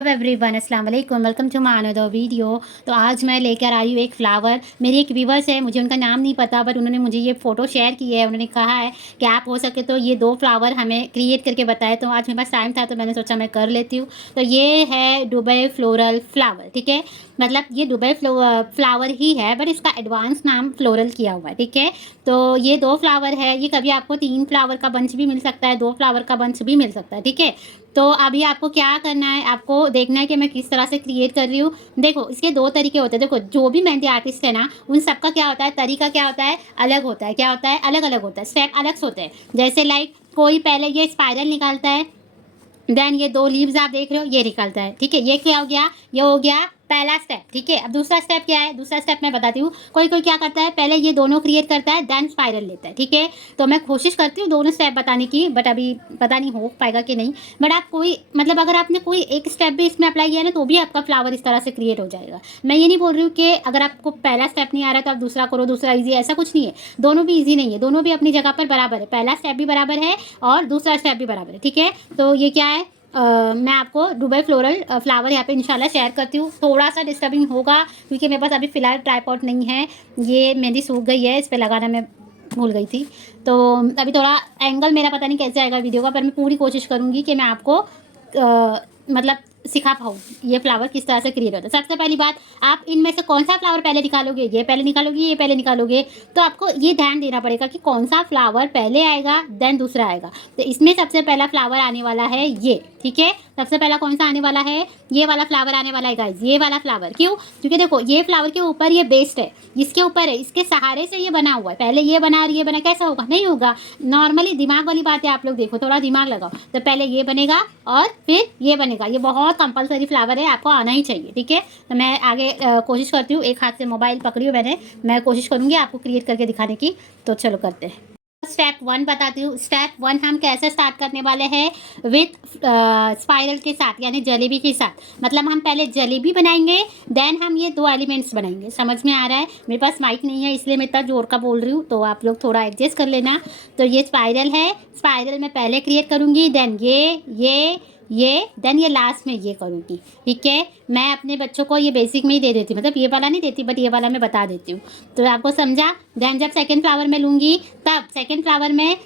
Everyone अस्सलाम वालेकुम, welcome to my another video. तो आज मैं लेकर आई हूँ एक फ़्लावर। मेरी एक व्यूवर्स है, मुझे उनका नाम नहीं पता, बट उन्होंने मुझे ये फ़ोटो शेयर की है। उन्होंने कहा है कि आप हो सके तो ये 2 फ्लावर हमें क्रिएट करके बताएं। तो आज मेरे पास टाइम था तो मैंने सोचा मैं कर लेती हूँ। तो ये है दुबई फ्लोरल फ्लावर, ठीक है। मतलब ये दुबई फ्लावर ही है, बट इसका एडवांस नाम फ्लोरल किया हुआ है, ठीक है। तो ये 2 फ्लावर है। ये कभी आपको 3 फ्लावर का बंच भी मिल सकता है, 2 फ्लावर का बंच भी मिल सकता है, ठीक है। तो अभी आपको क्या करना है, आपको देखना है कि मैं किस तरह से क्रिएट कर रही हूँ। देखो, इसके 2 तरीके होते हैं। देखो, जो भी मेहंदी आर्टिस्ट है ना, उन सबका क्या होता है, तरीका क्या होता है, अलग होता है। क्या होता है, अलग अलग होता है, स्टेप अलग से होते हैं। जैसे लाइक कोई पहले ये स्पाइरल निकालता है, देन ये 2 लीव्स आप देख रहे हो, ये निकलता है, ठीक है। ये क्या हो गया, ये हो गया पहला स्टेप, ठीक है। अब दूसरा स्टेप क्या है, दूसरा स्टेप मैं बताती हूँ। कोई कोई क्या करता है, पहले ये दोनों क्रिएट करता है, देन स्पाइरल लेता है, ठीक है। तो मैं कोशिश करती हूँ दोनों स्टेप बताने की, बट अभी पता नहीं हो पाएगा कि नहीं। बट आप कोई मतलब अगर आपने कोई एक स्टेप भी इसमें अप्लाई किया ना, तो भी आपका फ्लावर इस तरह से क्रिएट हो जाएगा। मैं ये नहीं बोल रही हूँ कि अगर आपको पहला स्टेप नहीं आ रहा है तो आप दूसरा करो, दूसरा ईजी, ऐसा कुछ नहीं है। दोनों भी ईजी नहीं है, दोनों भी अपनी जगह पर बराबर है। पहला स्टेप भी बराबर है और दूसरा स्टेप भी बराबर है, ठीक है। तो ये क्या है, मैं आपको दुबई फ्लोरल फ्लावर यहाँ पे इंशाल्लाह शेयर करती हूँ। थोड़ा सा डिस्टर्बिंग होगा क्योंकि मेरे पास अभी फ़िलहाल ट्राइपॉड नहीं है। ये मेहंदी सूख गई है, इस पे लगाना मैं भूल गई थी। तो अभी थोड़ा एंगल मेरा पता नहीं कैसे आएगा वीडियो का, पर मैं पूरी कोशिश करूँगी कि मैं आपको मतलब सिखा पाऊँ ये फ्लावर किस तरह से क्रिएट होता है। सबसे पहली बात, आप इनमें से कौन सा फ्लावर पहले निकालोगे, ये पहले निकालोगे, ये पहले निकालोगे। तो आपको ये ध्यान देना पड़ेगा कि कौन सा फ्लावर पहले आएगा, देन दूसरा आएगा। तो इसमें सबसे पहला फ्लावर आने वाला है ये, ठीक है। सबसे पहला कौन सा आने वाला है, ये वाला फ्लावर आने वाला है गाइज, ये वाला फ्लावर। क्यों, क्योंकि देखो ये फ्लावर के ऊपर ये बेस्ड है, इसके ऊपर है, इसके सहारे से ये बना हुआ है। पहले ये बना और ये बना, कैसा होगा, नहीं होगा। नॉर्मली दिमाग वाली बात है, आप लोग देखो, थोड़ा दिमाग लगाओ। तो पहले ये बनेगा और फिर ये बनेगा। ये बहुत कंपलसरी फ्लावर है, आपको आना ही चाहिए, ठीक है। तो मैं आगे कोशिश करती हूँ, एक हाथ से मोबाइल पकड़ी हूँ मैंने, मैं कोशिश करूँगी आपको क्रिएट करके दिखाने की। तो चलो करते हैं। स्टेप 1 बताती हूँ। स्टेप 1 हम कैसे स्टार्ट करने वाले हैं, विथ स्पाइरल के साथ, यानी जलेबी के साथ। मतलब हम पहले जलेबी बनाएंगे, देन हम ये 2 एलिमेंट्स बनाएंगे। समझ में आ रहा है। मेरे पास माइक नहीं है इसलिए मैं इतना जोर का बोल रही हूँ, तो आप लोग थोड़ा एडजस्ट कर लेना। तो ये स्पाइरल है, स्पाइरल मैं पहले क्रिएट करूँगी, देन ये देन ये लास्ट में ये करूँगी, ठीक है। मैं अपने बच्चों को ये बेसिक में ही दे देती हूँ, मतलब ये वाला नहीं देती, बट ये वाला मैं बता देती हूँ। तो आपको समझा। देन जब सेकेंड फ्लावर में लूँगी, तब सेकेंड फ्लावर में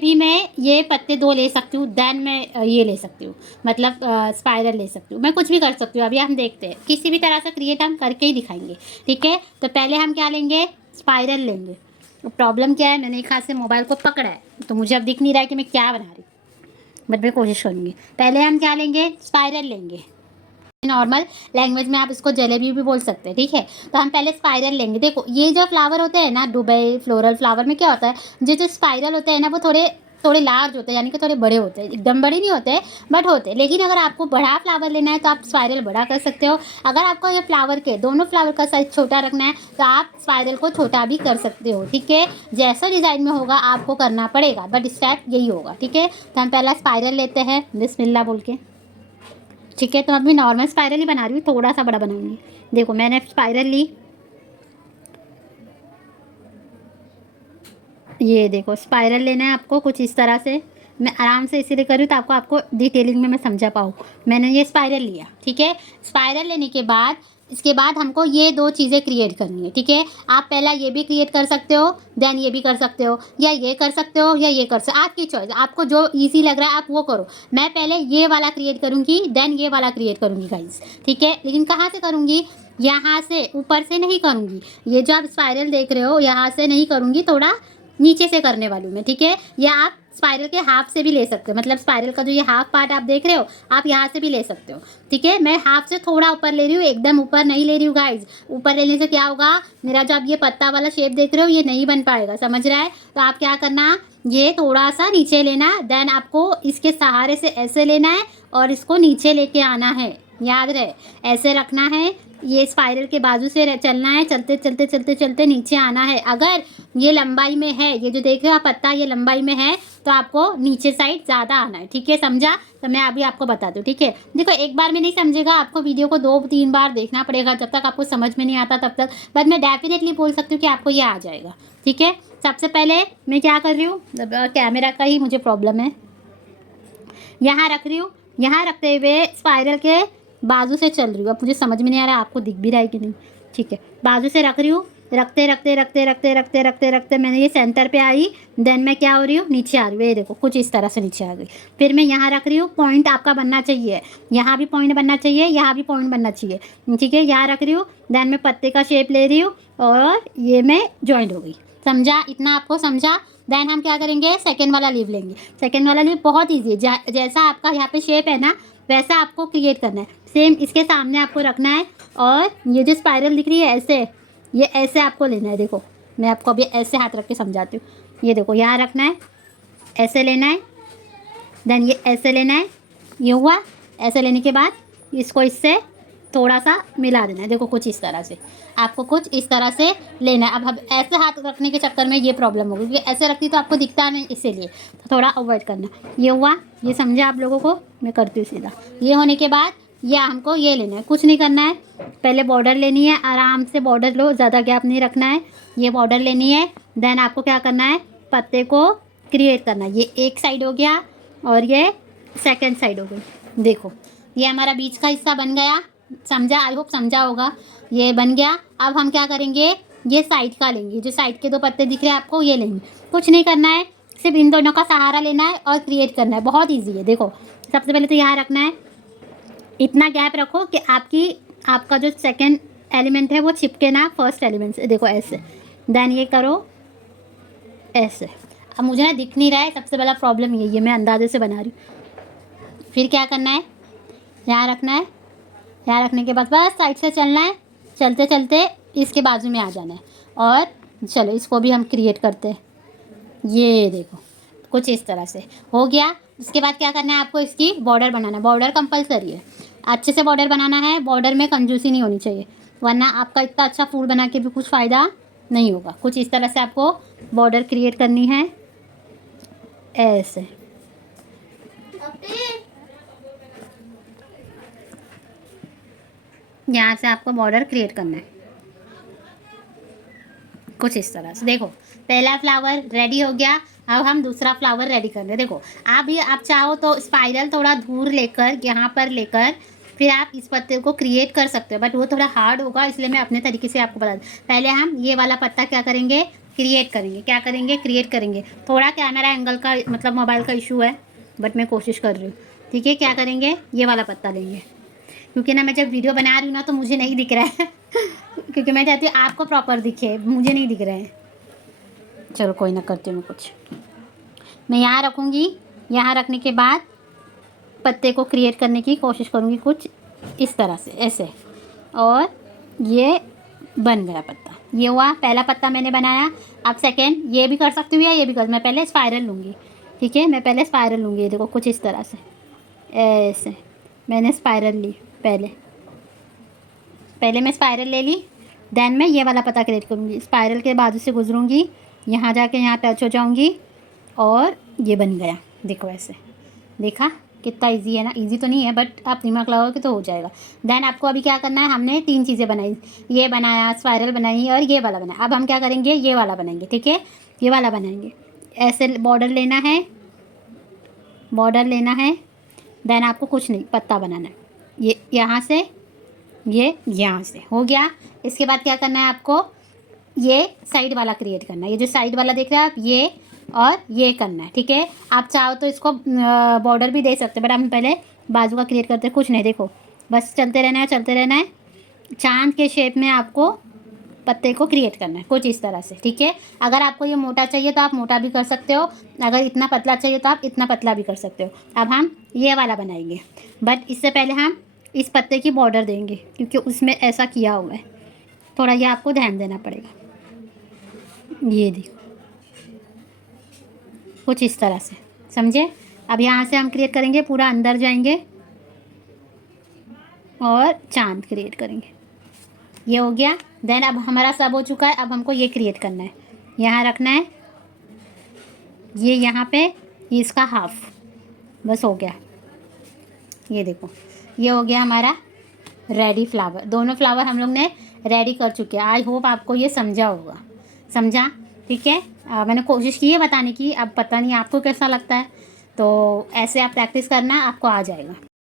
भी मैं ये पत्ते 2 ले सकती हूँ, देन मैं ये ले सकती हूँ, मतलब स्पाइरल ले सकती हूँ। मैं कुछ भी कर सकती हूँ। अभी हम देखते हैं, किसी भी तरह से क्रिएट हम करके ही दिखाएंगे, ठीक है। तो पहले हम क्या लेंगे, स्पाइरल लेंगे। प्रॉब्लम क्या है, मैंने एक हाथ से मोबाइल को पकड़ा है तो मुझे अब दिख नहीं रहा है कि मैं क्या बना रही हूँ, बट मैं कोशिश करूँगी। पहले हम क्या लेंगे, स्पाइरल लेंगे। नॉर्मल लैंग्वेज में आप इसको जलेबी भी बोल सकते हैं, ठीक है। तो हम पहले स्पाइरल लेंगे। देखो, ये जो फ्लावर होते हैं ना, दुबई फ्लोरल फ्लावर में क्या होता है, जो स्पाइरल होते हैं ना, वो थोड़े थोड़े लार्ज होते हैं, यानी कि थोड़े बड़े होते हैं। एकदम बड़े नहीं होते, बट होते हैं। लेकिन अगर आपको बड़ा फ्लावर लेना है तो आप स्पाइरल बड़ा कर सकते हो। अगर आपको ये फ्लावर के दोनों फ्लावर का साइज छोटा रखना है तो आप स्पाइरल को छोटा भी कर सकते हो, ठीक है। जैसा डिज़ाइन में होगा आपको करना पड़ेगा, बट स्टेप यही होगा, ठीक है। तो हम पहला स्पाइरल लेते हैं बिस्मिल्लाह बोल के, ठीक है। तो अभी नॉर्मल स्पाइरल ही बना रही हूँ, थोड़ा सा बड़ा बनाऊंगी। देखो, मैंने स्पाइरल ली, ये देखो स्पाइरल लेना है आपको कुछ इस तरह से। मैं आराम से इसीलिए कर रही हूँ तो आपको डिटेलिंग में मैं समझा पाऊँ। मैंने ये स्पाइरल लिया, ठीक है। स्पाइरल लेने के बाद इसके बाद हमको ये 2 चीज़ें क्रिएट करनी है, ठीक है। आप पहला ये भी क्रिएट कर सकते हो, देन ये भी कर सकते हो, या ये कर सकते हो, या ये कर सकते हो। आपकी चॉइस, आपको जो ईजी लग रहा है आप वो करो। मैं पहले ये वाला क्रिएट करूँगी, देन ये वाला क्रिएट करूँगी गाइस, ठीक है। लेकिन कहाँ से करूँगी, यहाँ से, ऊपर से नहीं करूँगी। ये जो आप स्पाइरल देख रहे हो यहाँ से नहीं करूँगी, थोड़ा नीचे से करने वाली हूँ मैं, ठीक है। या आप स्पाइरल के हाफ से भी ले सकते हो, मतलब स्पाइरल का जो ये हाफ पार्ट आप देख रहे हो, आप यहाँ से भी ले सकते हो, ठीक है। मैं हाफ से थोड़ा ऊपर ले रही हूँ, एकदम ऊपर नहीं ले रही हूँ गाइज। ऊपर लेने से क्या होगा, मेरा जो आप ये पत्ता वाला शेप देख रहे हो ये नहीं बन पाएगा, समझ रहा है। तो आप क्या करना, ये थोड़ा सा नीचे लेना, देन आपको इसके सहारे से ऐसे लेना है और इसको नीचे लेके आना है, याद रहे। ऐसे रखना है, ये स्पाइरल के बाजू से चलना है, चलते चलते चलते चलते नीचे आना है। अगर ये लंबाई में है, ये जो देख रहे हो आप पत्ता, ये लंबाई में है तो आपको नीचे साइड ज़्यादा आना है, ठीक है, समझा। तो मैं अभी आपको बता दूँ, ठीक है। देखो, एक बार में नहीं समझेगा, आपको वीडियो को 2-3 बार देखना पड़ेगा जब तक आपको समझ में नहीं आता तब तक। बट मैं डेफिनेटली बोल सकती हूँ कि आपको ये आ जाएगा, ठीक है। सबसे पहले मैं क्या कर रही हूँ, कैमरा का ही मुझे प्रॉब्लम है, यहाँ रख रही हूँ। यहाँ रखते हुए स्पाइरल के बाजू से चल रही हूँ। अब मुझे समझ में नहीं आ रहा आपको दिख भी रहा है कि नहीं। ठीक है, बाजू से रख रही हूँ, रखते रखते रखते रखते रखते रखते रखते मैंने ये सेंटर पे आई। देन मैं क्या हो रही हूँ, नीचे आ रही हूँ। ये देखो कुछ इस तरह से नीचे आ गई। फिर मैं यहाँ रख रही हूँ, पॉइंट आपका बनना चाहिए, यहाँ भी पॉइंट बनना चाहिए, यहाँ भी पॉइंट बनना चाहिए। ठीक है, यहाँ रख रही हूँ। देन मैं पत्ते का शेप ले रही हूँ और ये मैं जॉइंट हो गई। समझा? इतना आपको समझा? देन हम क्या करेंगे, सेकेंड वाला लीव लेंगे। सेकेंड वाला लीव बहुत ईजी है, जैसा आपका यहाँ पे शेप है ना वैसा आपको क्रिएट करना है। सेम इसके सामने आपको रखना है और ये जो स्पाइरल दिख रही है ऐसे, ये ऐसे आपको लेना है। देखो मैं आपको अभी ऐसे हाथ रख के समझाती हूँ। ये देखो यहाँ रखना है, ऐसे लेना है, देन ये ऐसे लेना है। ये हुआ। ऐसे लेने के बाद इसको इससे थोड़ा सा मिला देना है। देखो कुछ इस तरह से, आपको कुछ इस तरह से लेना है। अब ऐसे हाथ रखने के चक्कर में ये प्रॉब्लम होगी क्योंकि ऐसे रखती तो आपको दिखता नहीं, इसीलिए तो थोड़ा अवॉइड करना। ये हुआ, ये समझा आप लोगों को? मैं करती हूँ सीधा। ये होने के बाद या हमको ये लेना है, कुछ नहीं करना है। पहले बॉर्डर लेनी है, आराम से बॉर्डर लो, ज़्यादा गैप नहीं रखना है। ये बॉर्डर लेनी है। देन आपको क्या करना है, पत्ते को क्रिएट करना है। ये एक साइड हो गया और ये सेकेंड साइड हो गई। देखो ये हमारा बीच का हिस्सा बन गया। समझा? आई होप समझा होगा। ये बन गया। अब हम क्या करेंगे, ये साइड का लेंगे, जो साइड के दो पत्ते दिख रहे हैं आपको, ये लेंगे। कुछ नहीं करना है, सिर्फ इन दोनों का सहारा लेना है और क्रिएट करना है। बहुत ईजी है। देखो सबसे पहले तो यहाँ रखना है, इतना गैप रखो कि आपका जो सेकेंड एलिमेंट है वो चिपके ना फर्स्ट एलिमेंट से। देखो ऐसे। देन ये करो ऐसे। अब मुझे ना दिख नहीं रहा है, सबसे पहला प्रॉब्लम यही है, मैं अंदाजे से बना रही हूँ। फिर क्या करना है, यहाँ रखना है। यहाँ रखने के बाद बस साइड से चलना है, चलते चलते इसके बाजू में आ जाना है। और चलो इसको भी हम क्रिएट करते हैं। ये देखो कुछ इस तरह से हो गया। उसके बाद क्या करना है, आपको इसकी बॉर्डर बनाना है। बॉर्डर कंपलसरी है, अच्छे से बॉर्डर बनाना है। बॉर्डर में कंजूसी नहीं होनी चाहिए, वरना आपका इतना अच्छा फूल बना के भी कुछ फ़ायदा नहीं होगा। कुछ इस तरह से आपको बॉर्डर क्रिएट करनी है, ऐसे। यहाँ से आपको बॉर्डर क्रिएट करना है कुछ इस तरह से। देखो पहला फ्लावर रेडी हो गया। अब हम दूसरा फ्लावर रेडी कर रहे हैं। देखो आप चाहो तो स्पाइरल थोड़ा दूर लेकर यहाँ पर लेकर फिर आप इस पत्ते को क्रिएट कर सकते हो, बट वो थोड़ा हार्ड होगा, इसलिए मैं अपने तरीके से आपको बता दूँ। पहले हम ये वाला पत्ता क्या करेंगे, क्रिएट करेंगे। क्या करेंगे, क्रिएट करेंगे। थोड़ा कैमरा एंगल का मतलब मोबाइल का इशू है, बट मैं कोशिश कर रही हूँ। ठीक है, क्या करेंगे, ये वाला पत्ता लेंगे, क्योंकि ना मैं जब वीडियो बना रही हूँ ना तो मुझे नहीं दिख रहा है क्योंकि मैं चाहती हूँ आपको प्रॉपर दिखे, मुझे नहीं दिख रहा है। चलो कोई ना, करती हूँ मैं कुछ। मैं यहाँ रखूँगी, यहाँ रखने के बाद पत्ते को क्रिएट करने की कोशिश करूँगी कुछ इस तरह से, ऐसे। और ये बन गया पत्ता। ये हुआ, पहला पत्ता मैंने बनाया। अब सेकेंड ये भी कर सकती हूँ या ये भी कर, मैं पहले स्पाइरल लूँगी। ठीक है, मैं पहले स्पाइरल लूँगी। ये देखो कुछ इस तरह से, ऐसे मैंने स्पाइरल ली। पहले मैं स्पाइरल ले ली। देन मैं ये वाला पत्ता क्रिएट करूँगी, स्पाइरल के बाजू से गुजरूँगी, यहाँ जाके यहाँ टच हो जाऊँगी और ये बन गया। देखो ऐसे, देखा कितना इजी है ना। इजी तो नहीं है बट आप दिमाग लगाओगे तो हो जाएगा। देन आपको अभी क्या करना है, हमने 3 चीज़ें बनाई, ये बनाया, स्पाइरल बनाई और ये वाला बनाया। अब हम क्या करेंगे, ये वाला बनाएंगे। ठीक है, ये वाला बनाएंगे। ऐसे बॉर्डर लेना है, बॉर्डर लेना है। देन आपको कुछ नहीं, पत्ता बनाना है। ये यहाँ से, ये यहाँ से हो गया। इसके बाद क्या करना है, आपको ये साइड वाला क्रिएट करना है। ये जो साइड वाला देख रहे हैं आप, ये और ये करना है। ठीक है, आप चाहो तो इसको बॉर्डर भी दे सकते हैं, बट हम पहले बाजू का क्रिएट करते हैं। कुछ नहीं, देखो बस चलते रहना है, चलते रहना है। चांद के शेप में आपको पत्ते को क्रिएट करना है कुछ इस तरह से। ठीक है, अगर आपको ये मोटा चाहिए तो आप मोटा भी कर सकते हो, अगर इतना पतला चाहिए तो आप इतना पतला भी कर सकते हो। अब हम ये वाला बनाएंगे, बट इससे पहले हम इस पत्ते की बॉर्डर देंगे क्योंकि उसमें ऐसा किया हुआ है। थोड़ा ये आपको ध्यान देना पड़ेगा। ये देखो कुछ इस तरह से, समझे? अब यहाँ से हम क्रिएट करेंगे, पूरा अंदर जाएंगे और चांद क्रिएट करेंगे। ये हो गया। देन अब हमारा सब हो चुका है। अब हमको ये क्रिएट करना है, यहाँ रखना है, ये यहाँ पे, ये इसका हाफ, बस हो गया। ये देखो ये हो गया हमारा रेडी फ्लावर। दोनों फ्लावर हम लोग ने रेडी कर चुके हैं। आई होप आपको ये समझा होगा। समझा? ठीक है, मैंने कोशिश की है बताने की, अब पता नहीं आपको कैसा लगता है। तो ऐसे आप प्रैक्टिस करना, आपको आ जाएगा।